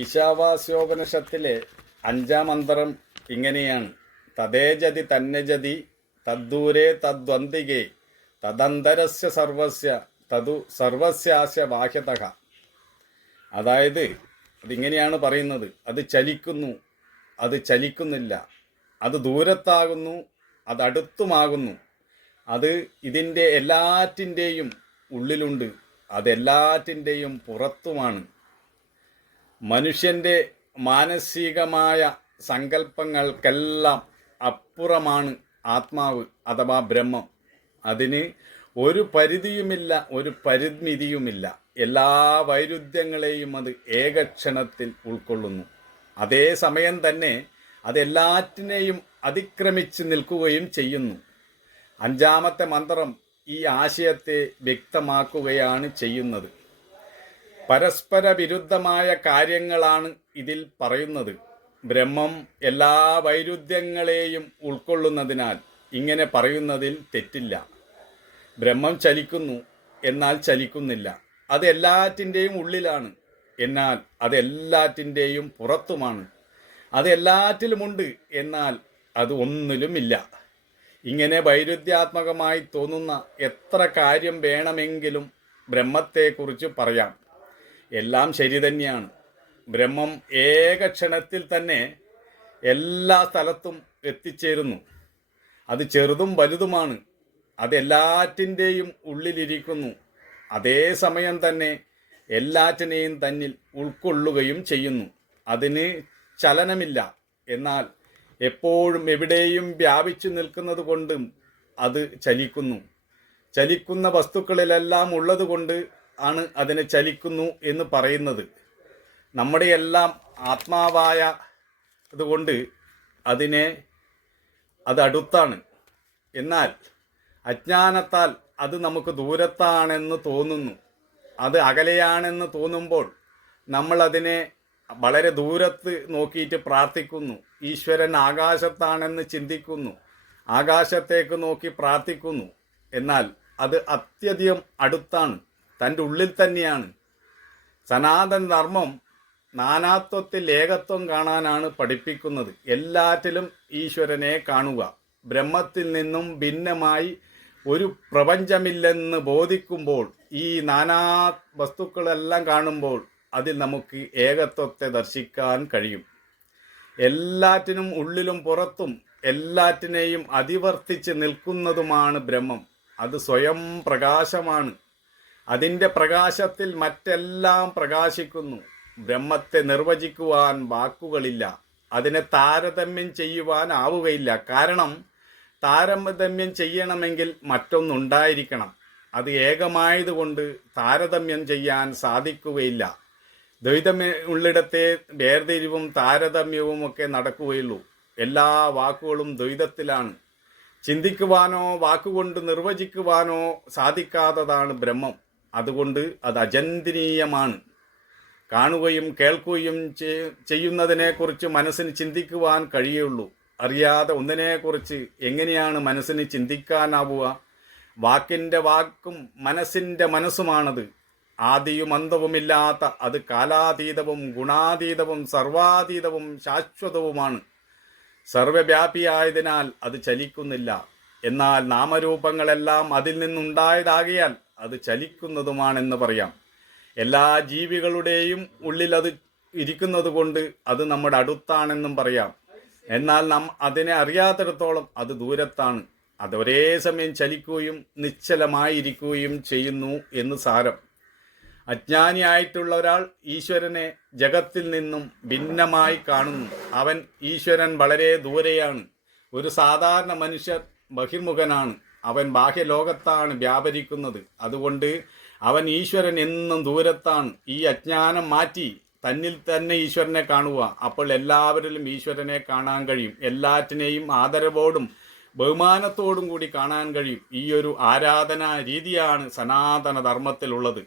ഈശാവാസ്യോപനിഷത്തിലെ അഞ്ചാം മന്ത്രം ഇങ്ങനെയാണ്. തദേജതി തന്നജതി തദ്ദൂരേ തദ്വന്തികേ തദന്തരസ്യ സർവസ്യ തതു സർവസ്യാസ്യ ബാഹ്യതഃ. അതായത് അതിങ്ങനെയാണ് പറയുന്നത്: അത് ചലിക്കുന്നു, അത് ചലിക്കുന്നില്ല, അത് ദൂരത്താകുന്നു, അത് അടുത്തുമാകുന്നു, അത് ഇതിൻ്റെ എല്ലാറ്റിൻ്റെയും ഉള്ളിലുണ്ട്, അതെല്ലാറ്റിൻ്റെയും പുറത്തുമാണ്. മനുഷ്യൻ്റെ മാനസികമായ സങ്കല്പങ്ങൾക്കെല്ലാം അപ്പുറമാണ് ആത്മാവ് അഥവാ ബ്രഹ്മം. അതിന് ഒരു പരിധിയുമില്ല, ഒരു പരിമിതിയുമില്ല. എല്ലാ വൈരുദ്ധ്യങ്ങളെയും അത് ഏകക്ഷണത്തിൽ ഉൾക്കൊള്ളുന്നു. അതേസമയം തന്നെ അതെല്ലാറ്റിനെയും അതിക്രമിച്ച് നിൽക്കുകയും ചെയ്യുന്നു. അഞ്ചാമത്തെ മന്ത്രം ഈ ആശയത്തെ വ്യക്തമാക്കുകയാണ് ചെയ്യുന്നത്. പരസ്പര വിരുദ്ധമായ കാര്യങ്ങളാണ് ഇതിൽ പറയുന്നത്. ബ്രഹ്മം എല്ലാ വൈരുദ്ധ്യങ്ങളെയും ഉൾക്കൊള്ളുന്നതിനാൽ ഇങ്ങനെ പറയുന്നതിൽ തെറ്റില്ല. ബ്രഹ്മം ചലിക്കുന്നു, എന്നാൽ ചലിക്കുന്നില്ല. അത് എല്ലാറ്റിൻ്റെയും ഉള്ളിലാണ്, എന്നാൽ അതെല്ലാറ്റിൻ്റെയും പുറത്തുമാണ്. അത് എല്ലാറ്റിലുമുണ്ട്, എന്നാൽ അത് ഒന്നിലുമില്ല. ഇങ്ങനെ വൈരുദ്ധ്യാത്മകമായി തോന്നുന്ന എത്ര കാര്യം വേണമെങ്കിലും ബ്രഹ്മത്തെക്കുറിച്ച് പറയാം. എല്ലാം ശരി തന്നെയാണ്. ബ്രഹ്മം ഏകക്ഷണത്തിൽ തന്നെ എല്ലാ സ്ഥലത്തും എത്തിച്ചേരുന്നു. അത് ചെറുതും വലുതുമാണ്. അതെല്ലാറ്റിൻ്റെയും ഉള്ളിലിരിക്കുന്നു. അതേസമയം തന്നെ എല്ലാറ്റിനെയും തന്നിൽ ഉൾക്കൊള്ളുകയും ചെയ്യുന്നു. അതിന് ചലനമില്ല, എന്നാൽ എപ്പോഴും എവിടെയും വ്യാപിച്ചു നിൽക്കുന്നത് കൊണ്ടും അത് ചലിക്കുന്നു. ചലിക്കുന്ന വസ്തുക്കളിലെല്ലാം ഉള്ളതുകൊണ്ട് ആണ് അതിനെ ചലിക്കുന്നു എന്ന് പറയുന്നത്. നമ്മുടെ എല്ലാം ആത്മാവായ അതുകൊണ്ട് അത് അടുത്താണ്. എന്നാൽ അജ്ഞാനത്താൽ അത് നമുക്ക് ദൂരത്താണെന്ന് തോന്നുന്നു. അത് അകലെയാണെന്ന് തോന്നുമ്പോൾ നമ്മൾ അതിനെ വളരെ ദൂരത്ത് നോക്കിയിട്ട് പ്രാർത്ഥിക്കുന്നു. ഈശ്വരൻ ആകാശത്താണെന്ന് ചിന്തിക്കുന്നു, ആകാശത്തേക്ക് നോക്കി പ്രാർത്ഥിക്കുന്നു. എന്നാൽ അത് അത്യധികം അടുത്താണ്, തൻ്റെ ഉള്ളിൽ തന്നെയാണ്. സനാതന ധർമ്മം നാനാത്വത്തിൽ ഏകത്വം കാണാനാണ് പഠിപ്പിക്കുന്നത്. എല്ലാറ്റിലും ഈശ്വരനെ കാണുക. ബ്രഹ്മത്തിൽ നിന്നും ഭിന്നമായി ഒരു പ്രപഞ്ചമില്ലെന്ന് ബോധിക്കുമ്പോൾ, ഈ നാനാ വസ്തുക്കളെല്ലാം കാണുമ്പോൾ അതിൽ നമുക്ക് ഏകത്വത്തെ ദർശിക്കാൻ കഴിയും. എല്ലാറ്റിനും ഉള്ളിലും പുറത്തും എല്ലാറ്റിനെയും അതിവർത്തിച്ച് നിൽക്കുന്നതുമാണ് ബ്രഹ്മം. അത് സ്വയം പ്രകാശമാണ്. അതിൻ്റെ പ്രകാശത്തിൽ മറ്റെല്ലാം പ്രകാശിക്കുന്നു. ബ്രഹ്മത്തെ നിർവചിക്കുവാൻ വാക്കുകളില്ല. അതിനെ താരതമ്യം ചെയ്യുവാൻ ആവുകയില്ല. കാരണം താരതമ്യം ചെയ്യണമെങ്കിൽ മറ്റൊന്നുണ്ടായിരിക്കണം. അത് ഏകമായതുകൊണ്ട് താരതമ്യം ചെയ്യാൻ സാധിക്കുകയില്ല. ദ്വൈതം ഉള്ളിടത്തെ വേർതിരിവും താരതമ്യവും ഒക്കെ നടക്കുകയുള്ളൂ. എല്ലാ വാക്കുകളും ദ്വൈതത്തിലാണ്. ചിന്തിക്കുവാനോ വാക്കുകൊണ്ട് നിർവചിക്കുവാനോ സാധിക്കാത്തതാണ് ബ്രഹ്മം. അതുകൊണ്ട് അത് അചിന്തനീയമാണ്. കാണുകയും കേൾക്കുകയും ചെയ്യുന്നതിനെക്കുറിച്ച് മനസ്സിന് ചിന്തിക്കുവാൻ കഴിയുള്ളൂ. അറിയാതെ ഒന്നിനെക്കുറിച്ച് എങ്ങനെയാണ് മനസ്സിന് ചിന്തിക്കാനാവുക? വാക്കിൻ്റെ വാക്കും മനസ്സിൻ്റെ മനസ്സുമാണത്. ആദിയും അന്തവുമില്ലാത്ത അത് കാലാതീതവും ഗുണാതീതവും സർവാതീതവും ശാശ്വതവുമാണ്. സർവവ്യാപിയായതിനാൽ അത് ചലിക്കുന്നില്ല. എന്നാൽ നാമരൂപങ്ങളെല്ലാം അതിൽ നിന്നുണ്ടായതാകിയാൽ അത് ചലിക്കുന്നതുമാണെന്ന് പറയാം. എല്ലാ ജീവികളുടെയും ഉള്ളിൽ അത് ഇരിക്കുന്നത് കൊണ്ട് അത് നമ്മുടെ അടുത്താണെന്നും പറയാം. എന്നാൽ അതിനെ അറിയാത്തിടത്തോളം അത് ദൂരത്താണ്. അത് ഒരേ സമയം ചലിക്കുകയും നിശ്ചലമായിരിക്കുകയും ചെയ്യുന്നു എന്ന് സാരം. അജ്ഞാനിയായിട്ടുള്ള ഒരാൾ ഈശ്വരനെ ജഗത്തിൽ നിന്നും ഭിന്നമായി കാണുന്നു. അവൻ ഈശ്വരൻ വളരെ ദൂരെയാണ്. ഒരു സാധാരണ മനുഷ്യർ ബഹിർമുഖനാണ്. അവൻ ബാഹ്യലോകത്താണ് വ്യാപരിക്കുന്നത്. അതുകൊണ്ട് അവൻ ഈശ്വരൻ എന്നും ദൂരത്താണ്. ഈ അജ്ഞാനം മാറ്റി തന്നിൽ തന്നെ ഈശ്വരനെ കാണുക. അപ്പോൾ എല്ലാവരിലും ഈശ്വരനെ കാണാൻ കഴിയും. എല്ലാറ്റിനെയും ആദരവോടും ബഹുമാനത്തോടും കൂടി കാണാൻ കഴിയും. ഈ ഒരു ആരാധനാ രീതിയാണ് സനാതന ധർമ്മത്തിലുള്ളത്.